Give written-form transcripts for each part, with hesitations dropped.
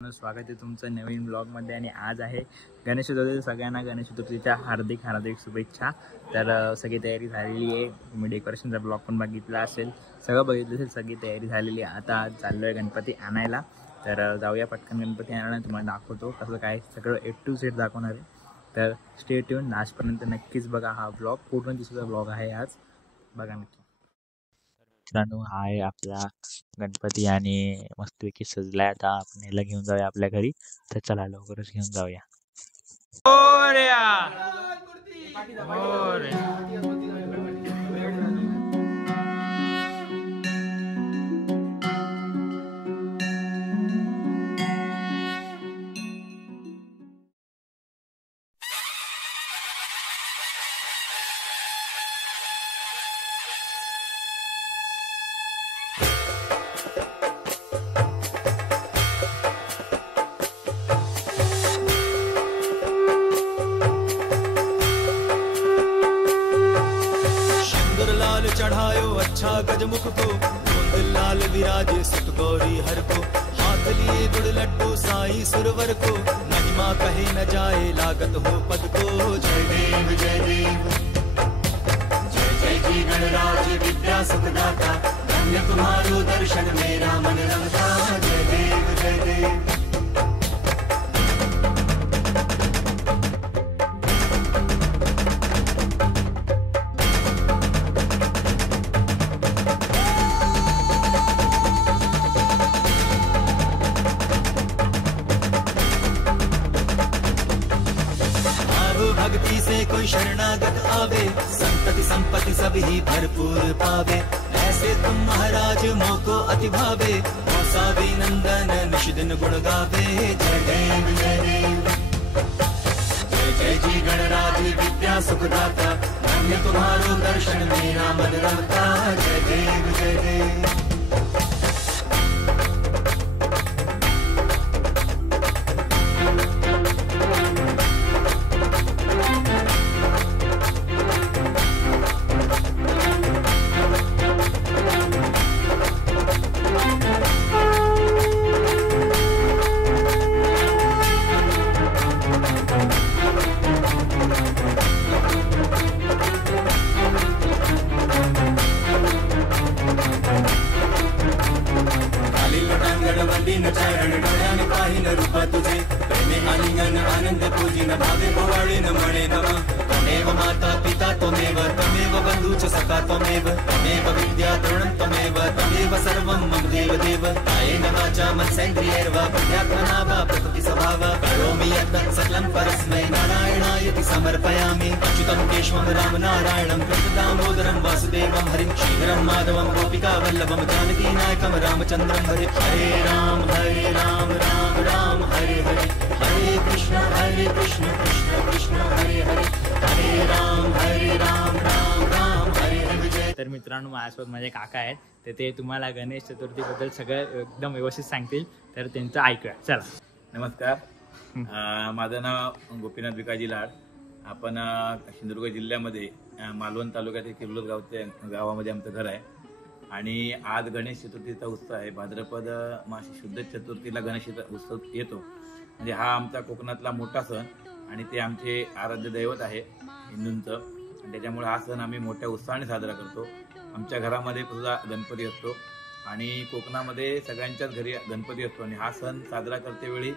स्वागत आहे तुमचं नवीन ब्लॉगमध्ये। आणि आज आहे गणेश चतुर्थी। सगळ्यांना गणेश चतुर्थीच्या हार्दिक हार्दिक शुभेच्छा। तर सगळी तयारी झालेली आहे। मी डेकोरेशनचा ब्लॉग पण बघितला असेल, सगळं बघितलं असेल, सगळी तयारी झालेली आहे। आता चाललो आहे गणपती आणायला। तर जाऊया पटकन गणपती आणायला, तुम्हाला दाखवतो कसं काय सगळं A to Z दाखवणार आहे। तर स्टे ट्यून, लास्टपर्यंत नक्कीच बघा। हा ब्लॉग पूर्ण दिवसाचा ब्लॉग आहे आज, बघा नक्की। मित्रांनो, हा आहे आपला गणपती आणि मस्तपैकी सजलाय। आता आपण याला घेऊन जाऊया आपल्या घरी। तर चला लवकरच घेऊन जाऊया। चढ़ायो अच्छा गजमुख को, गोंद लाल विराजे सुत गौरी हर को। हाथ लिए गुड़ लड्डू साई सुरवर को, महिमा कहे न जाए लागत हो पद को। जय देव जय देव जय जय जी गणराज विद्या सुखदाता, धन्य तुम्हारो दर्शन मेरा मन रमता। जय देव जय देव। भक्ति से कोई शरणागत आवे, संतति संपत्ति सब ही भरपूर पावे। ऐसे तुम महाराज मोको अति भावे, मौसावी नंदन निश दिन गुण गावे। जय देव जय देव जय जय जी गणराज विद्या सुखदाता, धन्य तुम्हारो दर्शन मेरा मन रमता। जय देव जय देव। चरण डोळ्याने पाहिन रूप तुझे, प्रेमे आलिंगन आनंद पूजिन भावे पोवाळीन म्हणे नमः। त्वमेव माता पिता त्वमेव, त्वमेव बंधूच सखा त्वमेव, त्वमेव विद्या द्रोणं त्वमेव, त्वमेव सर्वं मम देव देव। कायेन वाचा मनसेन्द्रियैर्वा बुद्ध्यात्मना वा प्रकृति स्वभाव, करोमि यत्तत् सकलं परस्मै नारायणायति समर्पयामि। अच्युतं केशवं राम नारायणं कृष्ण दामोदरं वासुदेवं हरिं, श्रीधरं माधवं गोपिका वल्लभं जानकी नायकं रामचन्द्रं हरे। हरे राम राम राम हरे हरे, हरे कृष्ण कृष्ण कृष्ण हरे हरे, हरे राम राम हरे हरे। तर मित्रांनो, माझ्यासोबत माझे काका आहेत, तर ते तुम्हाला गणेश चतुर्थीबद्दल सगळं एकदम व्यवस्थित सांगतील, तर त्यांचं ऐकूया। चला। नमस्कार, माझं नाव गोपीनाथ विकाजी लाड। आपण सिंधुदुर्ग जिल्ह्यामध्ये मालवण तालुक्यातील किर्लोस गावामध्ये आमचं घर आहे। आणि आज गणेश चतुर्थीचा उत्सव आहे। भाद्रपद मासी शुद्ध चतुर्थीला गणेश उत्सव येतो, म्हणजे हा आमचा कोकणातला मोठा सण आणि ते आमचे आराध्य दैवत आहे हिंदूंचं। त्याच्यामुळे हा सण आम्ही मोठ्या उत्साहाने साजरा करतो। आमच्या घरामध्ये सुद्धा गणपती असतो आणि कोकणामध्ये सगळ्यांच्याच घरी गणपती असतो। आणि हा सण साजरा करतेवेळी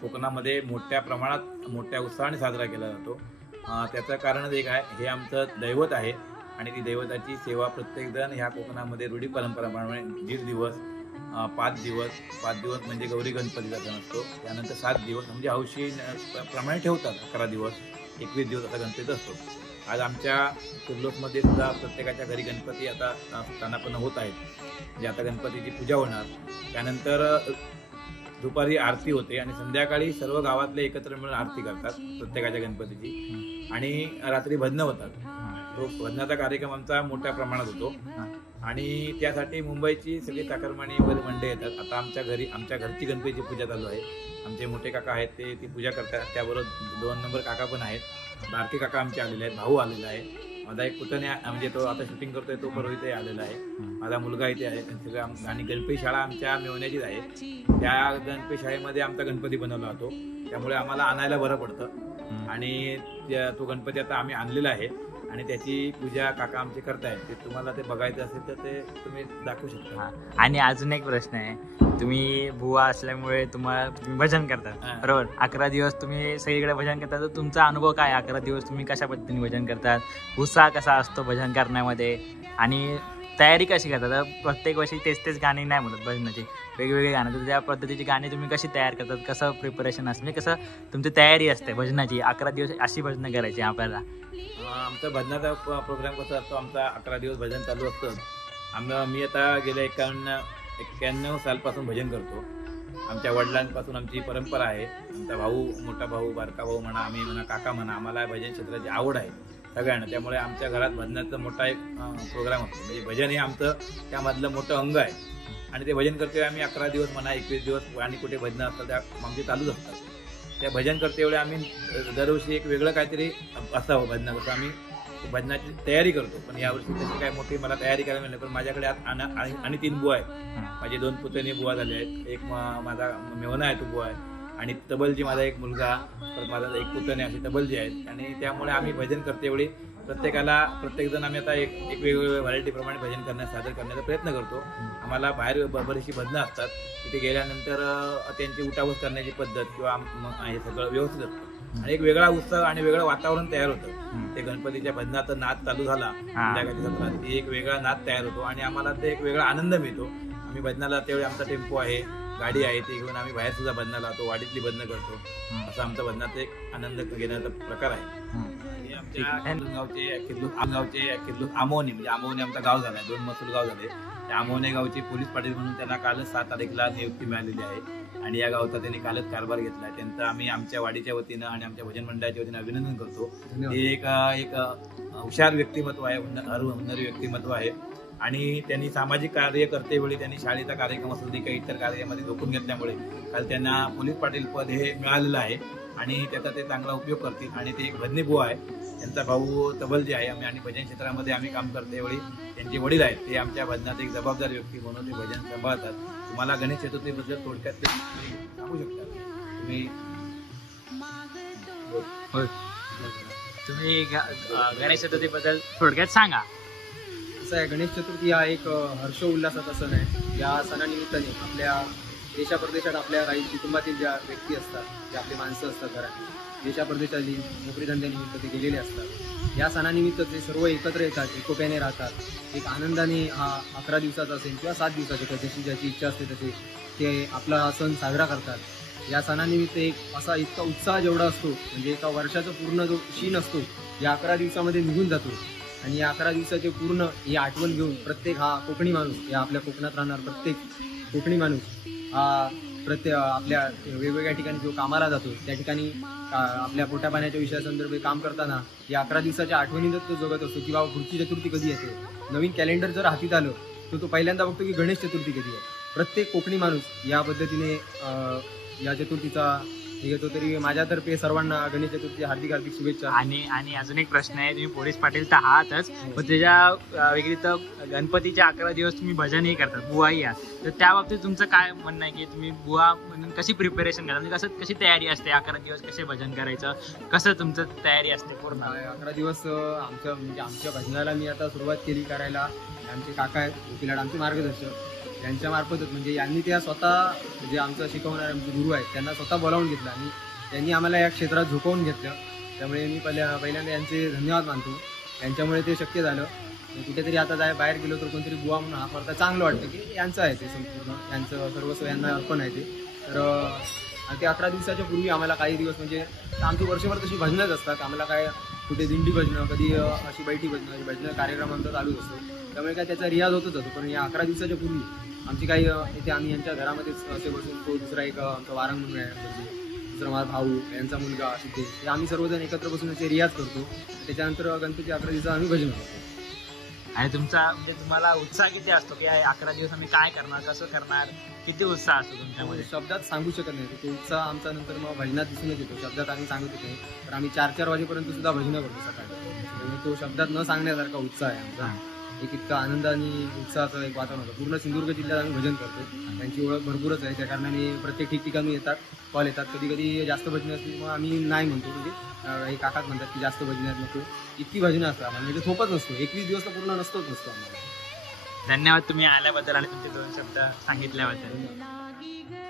कोकणामध्ये मोठ्या प्रमाणात मोठ्या उत्साहाने साजरा केला जातो। त्याचं कारणच एक आहे, हे आमचं दैवत आहे आणि ती दैवताची सेवा प्रत्येकजण ह्या कोकणामध्ये रूढी परंपराप्रमाणे 1.5 दिवस 5 दिवस म्हणजे गौरी गणपतीचा सण असतो। त्यानंतर 7 दिवस म्हणजे हौशी प्रमाणे ठेवतात, 11 दिवस 21 दिवस असा गणपती असतो। आज आमच्या किर्लोसमध्ये सुद्धा प्रत्येकाच्या घरी गणपती आता स्थानापन्न होत आहेत, म्हणजे आता गणपतीची पूजा होणार। त्यानंतर दुपारी आरती होते आणि संध्याकाळी सर्व गावातले एकत्र मिळून आरती करतात प्रत्येकाच्या गणपतीची, आणि रात्री भजनं होतात। तो भजनाचा कार्यक्रम आमचा मोठ्या प्रमाणात होतो आणि त्यासाठी मुंबईची सगळी चाकरमानी वगैरे मंडळी येतात। आता आमच्या घरची गणपतीची पूजा चालू आहे। आमचे मोठे काका आहेत, ते ती पूजा करतात। त्याबरोबर 2 नंबर काका पण आहेत, बारके काका आमचे आलेले आहेत, भाऊ आलेला आहे, माझा एक पुतण्या म्हणजे तो आता शूटिंग करतोय, तो परवा इथे आलेला आहे. माझा मुलगा इथे आहे. सगळं आणि गणपती शाळा आमच्या मेवण्याचीच आहे. त्या गणपती शाळेमध्ये आमचा गणपती बनवला होतो, त्यामुळे आम्हाला आणायला बरं पडतं. आणि तो गणपती आता आम्ही आणलेला आहे आणि त्याची पूजा काका आमचे करतायत. ते तुम्हाला ते बघायचं असेल तर ते तुम्ही दाखवू शकता. आणि अजून एक प्रश्न आहे, तुम्ही बुवा असल्यामुळे तुम्ही भजन करतात बरोबर. 11 दिवस तुम्ही सगळीकडे भजन करतात, तर तुमचा अनुभव काय? 11 दिवस तुम्ही कशा पद्धतीने भजन करतात? उत्साह कसा असतो भजन करण्यामध्ये? आणि तयारी कशी करतात? प्रत्येक वर्षी तेच गाणी नाही म्हणत भजनाची, वेगवेगळे गाणं, तर त्या पद्धतीची गाणी तुम्ही कशी तयार करतात? कसं प्रिपरेशन असतं, म्हणजे कसं तुमची तयारी असते भजनाची? 11 दिवस अशी भजनं करायची आपल्याला. आमचा भजनाचा प्रोग्राम कसा असतो, आमचा 11 दिवस भजन चालू असतं. मी आता गेल्या 91 सालपासून भजन करतो. आमच्या वडिलांपासून आमची परंपरा आहे. आमचा भाऊ, मोठा भाऊ, बारका भाऊ म्हणा, आम्ही म्हणा, काका म्हणा, आम्हाला भजन क्षेत्राची आवड आहे सगळ्यांना. त्यामुळे आमच्या घरात भजनाचा मोठा एक प्रोग्राम असतो. म्हणजे भजन हे आमचं त्यामधलं मोठं अंग आहे. आणि ते भजन करते आम्ही 11 दिवस म्हणा, 21 दिवस आणि कुठे भजनं असतात त्या आमचे चालूच असतात. त्या भजन करते वेळी आम्ही दरवर्षी एक वेगळं काहीतरी असावं भजनाचं. आम्ही भजनाची तयारी करतो. पण यावर्षी तशी काय मोठी मला तयारी करायला मिळाली. पण माझ्याकडे आणि 3 बुवा आहेत. माझे 2 पुतणे बुवा झाले आहेत. एक माझा मेवना आहे, तो बुवा आहे. आणि तबलजी माझा एक मुलगा, परत माझा एक पुतणे, असे तबलजी आहेत. आणि त्यामुळे आम्ही भजन करते वेळी प्रत्येकजण आम्ही आता एक वेगवेगळ्या व्हरायटीप्रमाणे भजन सादर करण्याचा प्रयत्न करतो. आम्हाला बाहेर बरीचशी भजनं असतात, तिथे गेल्यानंतर त्यांची उठाबस करण्याची पद्धत किंवा हे सगळं व्यवस्थित असतं. आणि एक वेगळा उत्साह आणि वेगळं वातावरण तयार होतं. ते गणपतीच्या भजनाचा नाद चालू झाला संध्याकाळच्या सत्रात, एक वेगळा नाद तयार होतो आणि आम्हाला ते एक वेगळा आनंद मिळतो. आम्ही भजनाला त्यावेळी आमचा टेम्पो आहे, गाडी आहे, ते घेऊन आम्ही बाहेर सुद्धा भजनाला जातो, वाडीतली भजनं करतो. असा आमचा भजनाचा एक आनंद घेण्याचा प्रकार आहे. गावचे आमोनी, म्हणजे आमोनी आमचा गाव झालाय, 2 महसूल गाव झाले. त्या आमोने गावचे पोलीस पाटील म्हणून त्यांना कालच 7 तारीखला नियुक्ती मिळालेली आहे. आणि या गावचा त्यांनी कालच कारभार घेतलाय. त्यांचं आम्ही आमच्या वाडीच्या वतीनं आणि आमच्या भजन मंडळाच्या वतीनं अभिनंदन करतो. हे एक हुशार व्यक्तिमत्व आहे, हुन्नरी व्यक्तिमत्व आहे. आणि त्यांनी सामाजिक कार्य करतेवेळी त्यांनी शाळेचा कार्यक्रम असू दे काही इतर कार्यामध्ये झोपून घेतल्यामुळे काल त्यांना पोलीस पाटील पद हे मिळालेलं आहे. आणि त्याचा ते चांगला उपयोग करतील. आणि ते एक भजनी बुवा आहे, त्यांचा भाऊ तबलजी आहे. आणि भजन क्षेत्रामध्ये आम्ही काम करतेवेळी त्यांचे वडील आहेत, ते आमच्या भजनात एक जबाबदार व्यक्ती म्हणून ते भजन सांभाळतात. तुम्हाला गणेश चतुर्थीबद्दल थोडक्यात सांगू शकता तुम्ही? गणेश चतुर्थीबद्दल थोडक्यात सांगा. असं आहे, गणेश चतुर्थी हा एक हर्ष उल्हासाचा सण आहे. या सणानिमित्ताने आपल्या देशाप्रदेशात आपल्या काही कुटुंबातील ज्या व्यक्ती असतात, जे आपले माणसं असतात घरात, देशाप्रदेशातील नोकरीधंद्यानिमित्त ते गेलेले असतात. या सणानिमित्त ते सर्व एकत्र येतात, एकोप्याने राहतात. एक आनंदाने हा 11 दिवसाचा असेल किंवा 7 दिवसाचा, जशी ज्याची इच्छा असते तसे ते आपला हा सण साजरा करतात. या सणानिमित्त एक असा इतका उत्साह जेवढा असतो, म्हणजे एका वर्षाचा पूर्ण जो शीण असतो या 11 दिवसामध्ये निघून जातो. आणि या 11 दिवसाचे पूर्ण ही आठवण घेऊन प्रत्येक हा कोकणी माणूस, या आपल्या कोकणात राहणार प्रत्येक कोकणी माणूस हा आपल्या वेगवेगळ्या ठिकाणी जो कामाला जातो त्या ठिकाणी आपल्या पोटा पाण्याच्या विषयासंदर्भात काम करताना या 11 दिवसाच्या आठवणीतच तो जगत असतो की बाबा पुढची चतुर्थी कधी येते. नवीन कॅलेंडर जर हातीत आलं तर तो पहिल्यांदा बघतो की गणेश चतुर्थी कधी आहे. प्रत्येक कोकणी माणूस या पद्धतीने या चतुर्थीचा हे घेतो. तरी माझ्यातर्फे सर्वांना गणेश चतुर्थी हार्दिक हार्दिक शुभेच्छा. आणि अजून एक प्रश्न आहे, तुम्ही पोलीस पाटील तर आहातच, पण त्याच्या व्यतिरिक्त गणपतीचे 11 दिवस तुम्ही भजनही करतात, बुवाही आहात, तर त्या बाबतीत तुमचं काय म्हणणं आहे की तुम्ही बुवा म्हणून कशी प्रिपरेशन करता? म्हणजे कशी तयारी असते 11 दिवस, कसे भजन करायचं, कसं तुमचं तयारी असते पूर्ण? 11 दिवस आमच्या भजनाला मी आता सुरुवात केली करायला. आमचे काका आहेत गोपीलाड, आमचे मार्गदर्शक, यांच्या मार्फतच म्हणजे यांनी त्या स्वतः जे आमचं शिकवणारे आमचे गुरु आहेत त्यांना स्वतः बोलावून घेतलं आणि त्यांनी आम्हाला या क्षेत्रात झोकवून घेतलं. त्यामुळे मी पहिल्यांदा यांचे धन्यवाद मानतो. त्यांच्यामुळे ते शक्य झालं. कुठेतरी आता बाहेर गेलो तर कोणतरी बुवा म्हणून हाक मारता चांगलं वाटतं की यांचं आहे ते संपूर्ण, यांचं सर्वस्व यांना अर्पण आहे ते. तर ते 11 दिवसाच्या पूर्वी आम्हाला काही दिवस म्हणजे आमची वर्षभर तशी भजनच असतात. आम्हाला काय कुठे दिंडी भजनं, कधी अशी बैठी भजनं कार्यक्रम आमचा चालूच असतो. त्यामुळे काय त्याचा रियाज होतच असतो. पण या 11 दिवसाच्या पूर्वी आमची काही इथे आम्ही यांच्या घरामध्येच असे बसून, तो दुसरा एक आमचा वारंग म्हणून आहे, दुसरा माझा भाऊ, यांचा मुलगा, असे ते आम्ही सर्वजण एकत्र बसून असे रियाज करतो. त्याच्यानंतर गणपती 11 दिवसात आम्ही भजन करतो. आणि तुमचा म्हणजे तुम्हाला उत्साह किती असतो की 11 दिवस आम्ही काय करणार, कसं करणार, किती उत्साह असतो तुमच्यामध्ये? शब्दात सांगू शकत नाही. तो उत्साह आमचा नंतर मग भजनात दिसूनच येतो. शब्दात आम्ही सांगत नाही, तर आम्ही 4-4 वाजेपर्यंत सुद्धा भजनं करतो सकाळी. त्यामुळे तो शब्दात न सांगण्यासारखा उत्साह आहे आमचा. एक इतका आनंद आणि उत्साहाचं एक वातावरण होतं. पूर्ण सिंधुदुर्ग जिल्ह्यात आम्ही भजन करतो. त्यांची ओळख भरपूरच आहे, त्या कारणाने प्रत्येक ठिकठिकाणी येतात, कॉल येतात. कधी कधी जास्त भजनं असतील मग आम्ही नाही म्हणतो, म्हणजे एक काकाच म्हणतात की जास्त भजनं आहेत नको. इतकी भजनं असतात आम्हाला, म्हणजे थोपच नसतो. 21 दिवस तर पूर्ण नसतोच नसतो आम्हाला. धन्यवाद तुम्ही आल्याबद्दल आणि तुमचे 2 शब्द सांगितल्याबद्दल.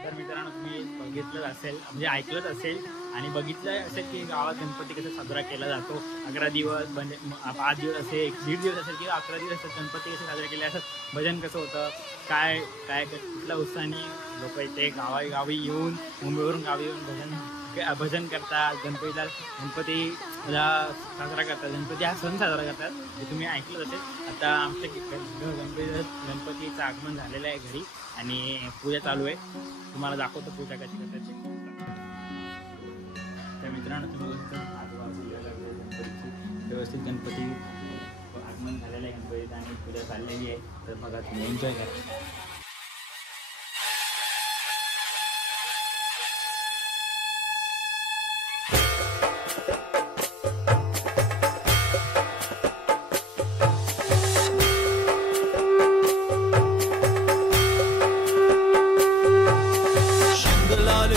तर मित्रांनो, तुम्ही बघितलं असेल, म्हणजे ऐकलंच असेल आणि बघितलं असेल की गावात गणपती कसा साजरा केला जातो. 11 दिवस म्हणजे 5 दिवस असेल, 1.5 दिवस असेल किंवा 11 दिवस असेल, गणपती कसे साजरे केले असं भजन कसं होतं, काय काय कुठल्या उत्साहाने लोक इथे गावी येऊन, मुंबईवरून गावी येऊन भजन करतात, गणपतीला साजरा करतात, गणपती हा सण साजरा करतात, हे तुम्ही ऐकलं असेल. आता आमच्या गणपतीचं आगमन झालेलं आहे घरी आणि पूजा चालू आहे. तुम्हाला दाखवतो पूजा कशी करतात. त्या मित्रांनो, तुम्ही गणपतीची व्यवस्थित गणपती आगमन झालेलं आहे गणपतीचं आणि पूजा चाललेली आहे. तर बघा, तुम्ही एन्जॉय करा.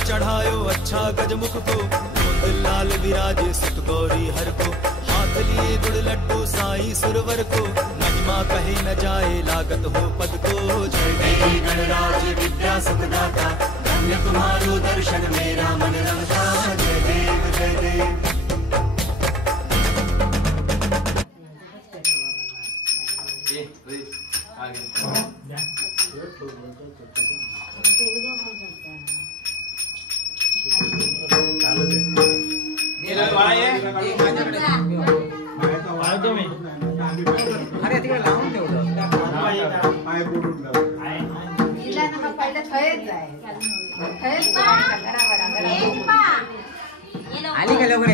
चढ़ायो अच्छा गजमुख को, लाल विराजे सुत गौरी हर को, हाथ लिए गुड़ लड्डू साई सुरवर को, महिमा कहे न जाए लागत हो पद को। जय देवी गणराज विद्या सुखदाता, धन्य तुम्हारो दर्शन मेरा मन रमता। जय देव जय देव। आली का लवकर?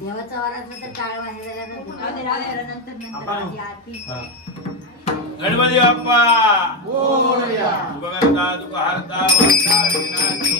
देवाचा वार असला तर काळ गणपती बाप्पा दुःखहर्ता दुःखहर्ता वार्ता विघ्नाची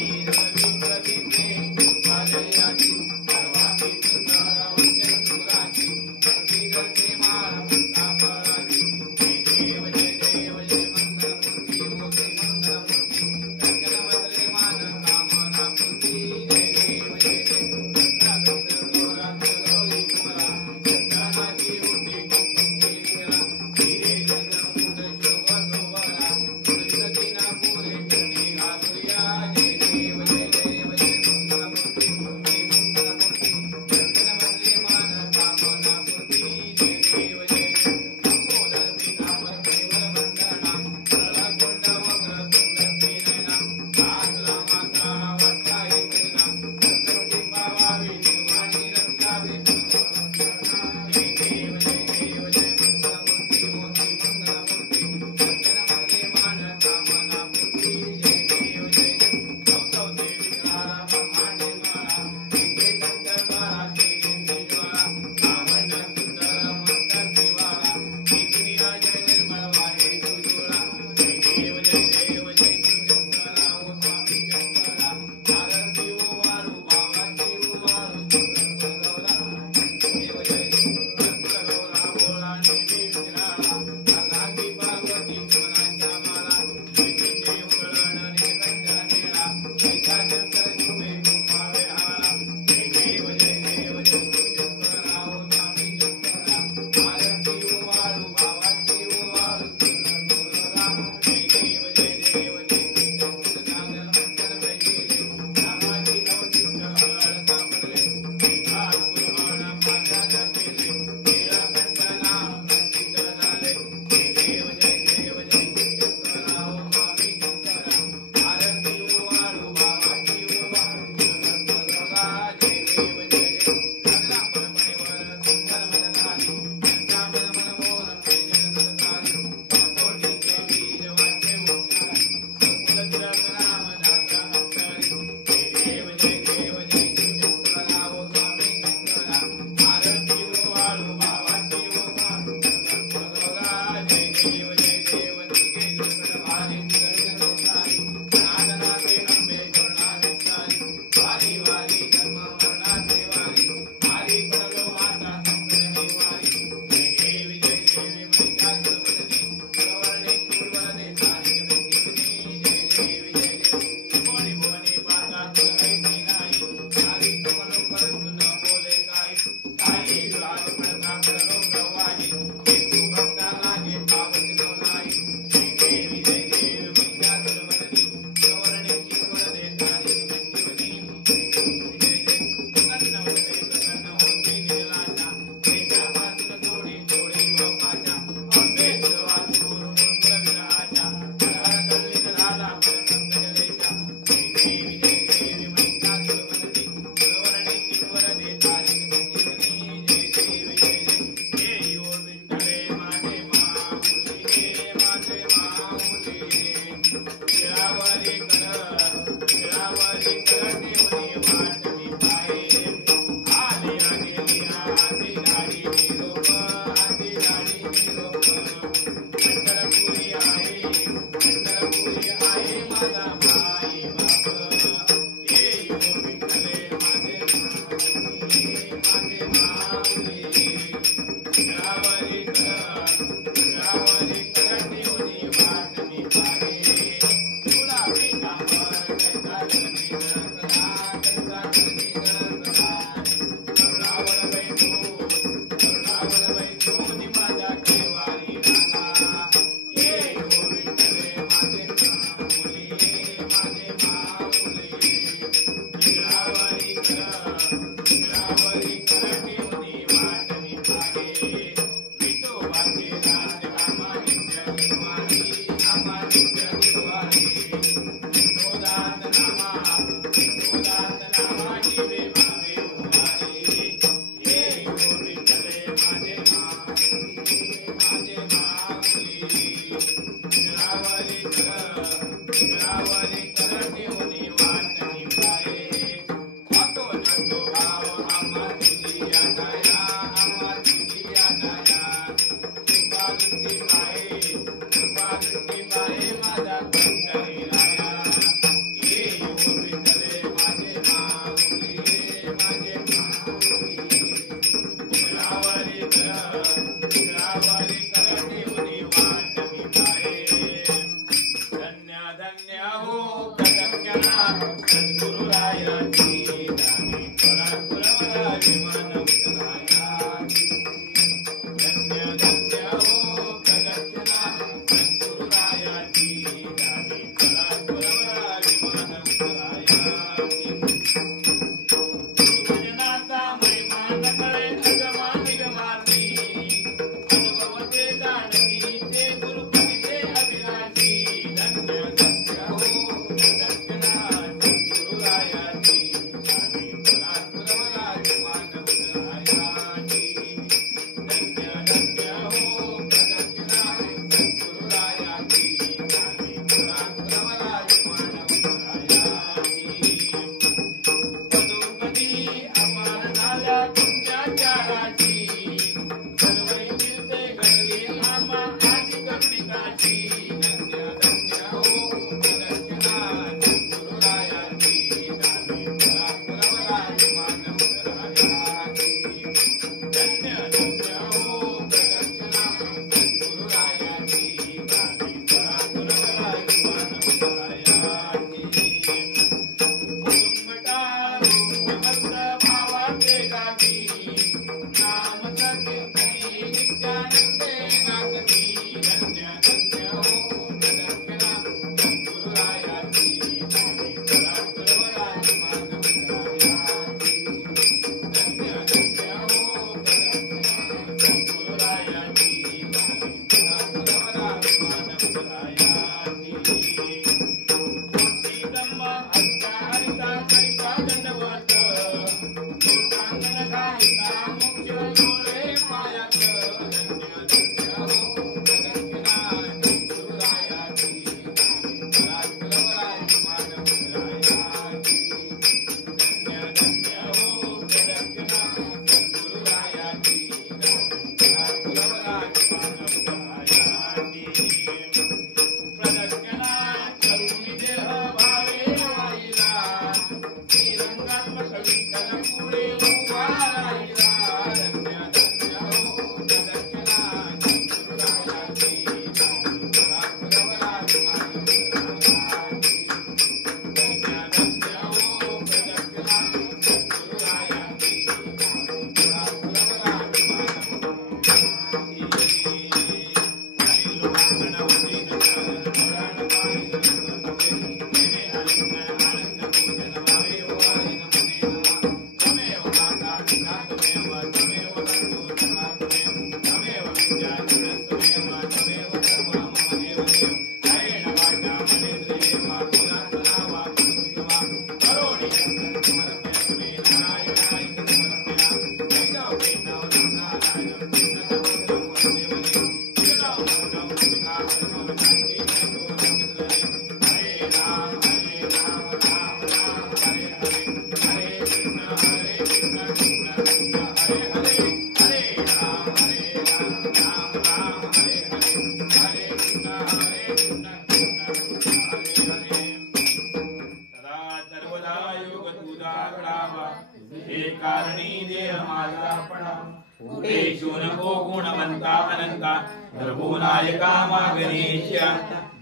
नायका मा गणेश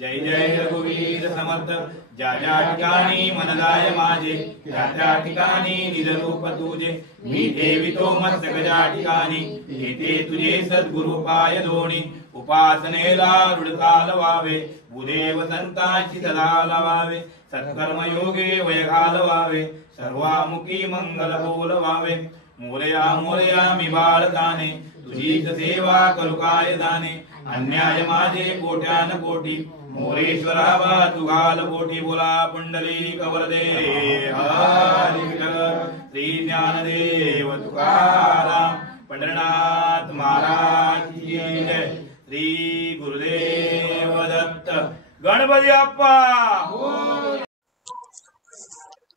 जय जय रघुवीर समर्थ ज्या ज्या ठिकाणी मनदाय माझे त्या त्या ठिकाणी निज रूप तुझे मी ठेवितो मस्तक ज्या ठिकाणी येथे तुझे सद्गुरु पाय दोणी उपासनेला रुढताल व्हावे भूदेव संतांची सदा लावावे सत्कर्मयोगे वय घालवावे सर्वामुखी मंगल बोलवावे मोरया मोरया मी बाळकाने तुझीच सेवा करू काय दाने अन्याय माझे कोट्यान कोटी मोरेश्वरा बा तू घाल पोटी बोला पुंडलिक वरदे हरी विठ्ठल श्री ज्ञानदेव तुकाराम पंढरनाथ महाराज की जय श्री गुरुदेव दत्त गणपती बाप्पा।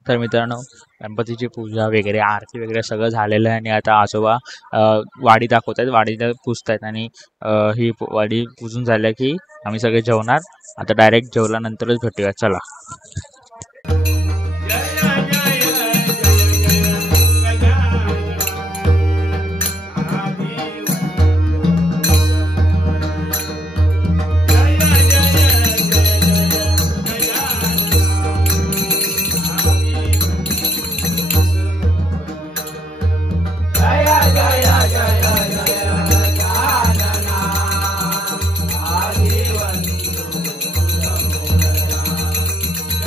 तर मित्रांनो गणपतीची पूजा वगैरे आरती वगैरे सगळं झालेलं आहे आणि आता आजोबा वाडी दाखवत आहेत, वाडी पुजतायत आणि ही वाडी पुजून झाल्या की आम्ही सगळे जेवणार। आता डायरेक्ट जेवल्यानंतरच भेटूया, चला।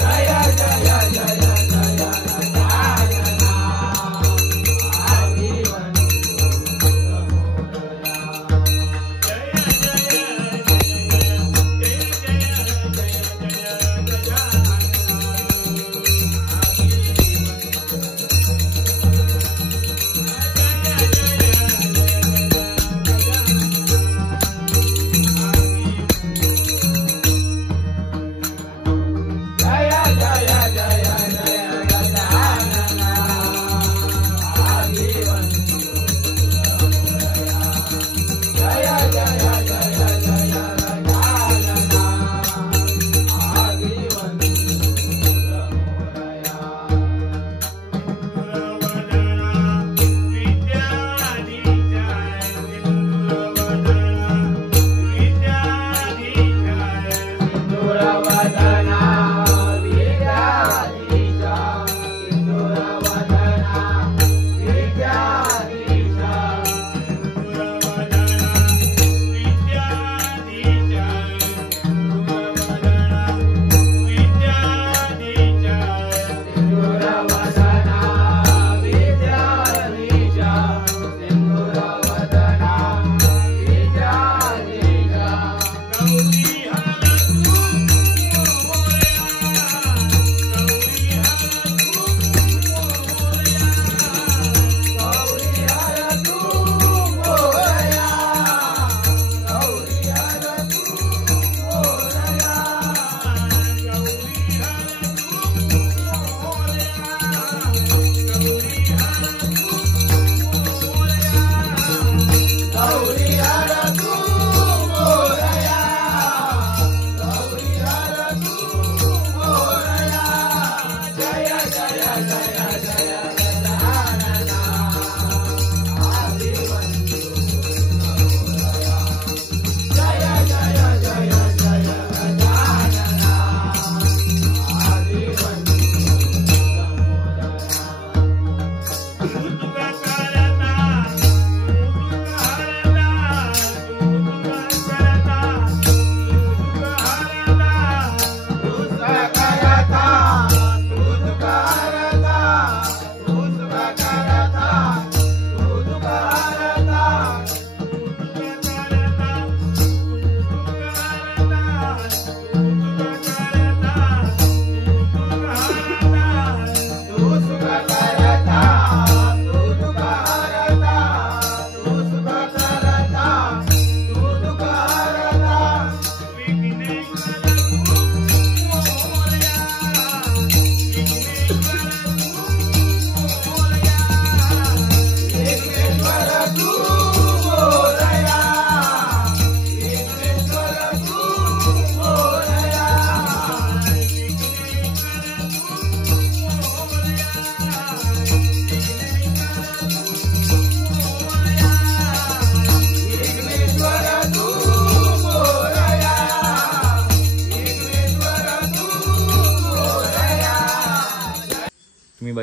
जय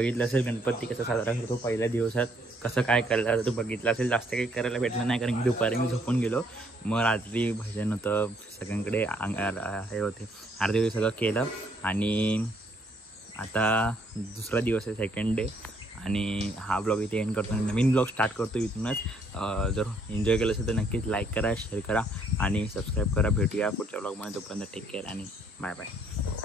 बघितलं असेल गणपती कसा साजरा करतो पहिल्या दिवसात, कसं काय करायला तो बघितलं असेल. जास्त काही करायला भेटलं नाही, कारण की दुपारी मी झोपून गेलो. मग रात्री भजन होतं, सगळ्यांकडे हे होते, आरती वगैरे सगळं केलं. आणि आता दुसरा दिवस आहे, सेकंड डे. आणि हा ब्लॉग इथे एंड करतो, नवीन ब्लॉग स्टार्ट करतो इथूनच. जर एन्जॉय केलं असेल तर नक्कीच लाईक करा, शेअर करा आणि सबस्क्राईब करा. भेटूया पुढच्या ब्लॉगमध्ये. तोपर्यंत टेक केअर आणि बाय बाय.